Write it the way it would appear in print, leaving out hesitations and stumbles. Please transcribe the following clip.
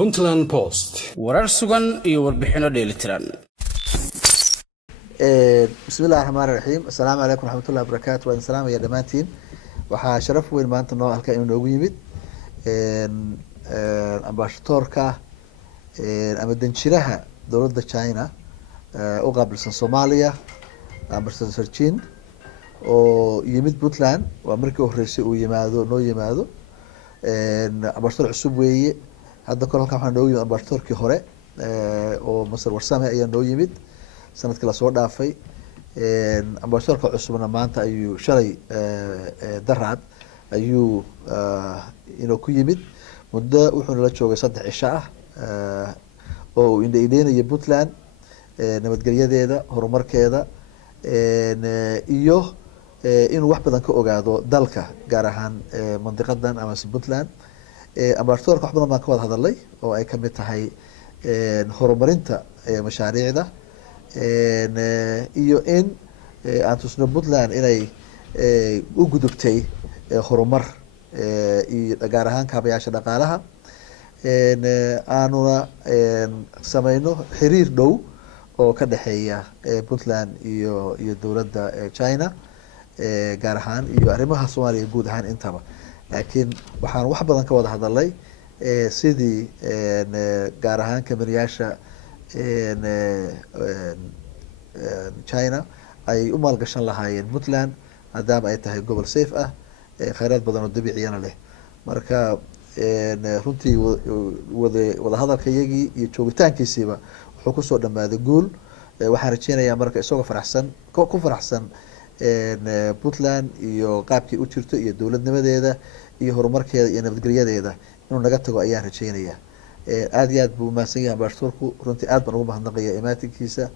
Puntland Post. warar sugan iyo warbixino dheelitiran. bismillaahir rahmaanir rahiim. Assalaamu alaykum warahmatullahi wabarakatuh. Wa salaam ya dhamaantiin. Waxaa sharaf weyn maanta noo halka inuu noogu yimid ambassadorka ama danjiraha dowladda China u qaabilsan Soomaaliya, Ambassador Sergin oo yimid Puntland. waa markii horeysay uu noo yimaado ambassador cusub weeye. hadda kor halkan waxaa noogu yimid ambassadorkii hore oo Masar Warsame ayaa noo yimid sanadkii la soo dhaafay. ambassadorka cusubna maanta ayuu shalay daraad ayuu inuu ku yimid. muddo wuxuuna la joogay 3 cisho ah oo uu indheynaya Puntland, nabadgelyadeeda, horumarkeeda iyo inuu wax badan ka ogaado dalka, gaar ahaan mandiqadan ama Puntland. ambassadorka wax badan baan ka wada hadalay oo ay kamid tahay horumarinta mashaariicda iyo in aan tusno Puntland inay u gudubtay horumar iyo gaar ahaan kaabayaasha dhaqaalaha. aanuna sameyno xiriir dhow oo ka dhexeeya Puntland iyo dowladda China gaar ahaan iyo arrimaha Soomaaliya guud ahaan intaba. laakiin waxaan wax badan ka wada hadalay sidii gaar ahaan kamariyaasha China ay u maalgashan lahaayeen Puntland maadaama ay tahay gobol safe ah, kheyraad badan oo dabiiciyana leh. marka runtii wada hadalkayagii iyo joogitaankiisiiba wuxuu kusoo dhamaaday guul. waxaan rajeynayaa marka isagoo ku faraxsan Puntland iyo qaabkii u jirto iyo dowladnimadeeda iyo horumarkeeda iyo nabadgelyadeeda inuu naga tago ayaan rajeynayaa. aad iyo aad buu umahadsan yahay ambassadorku. runtii aad baan ugu mahadnaqayaa imaatinkiisa.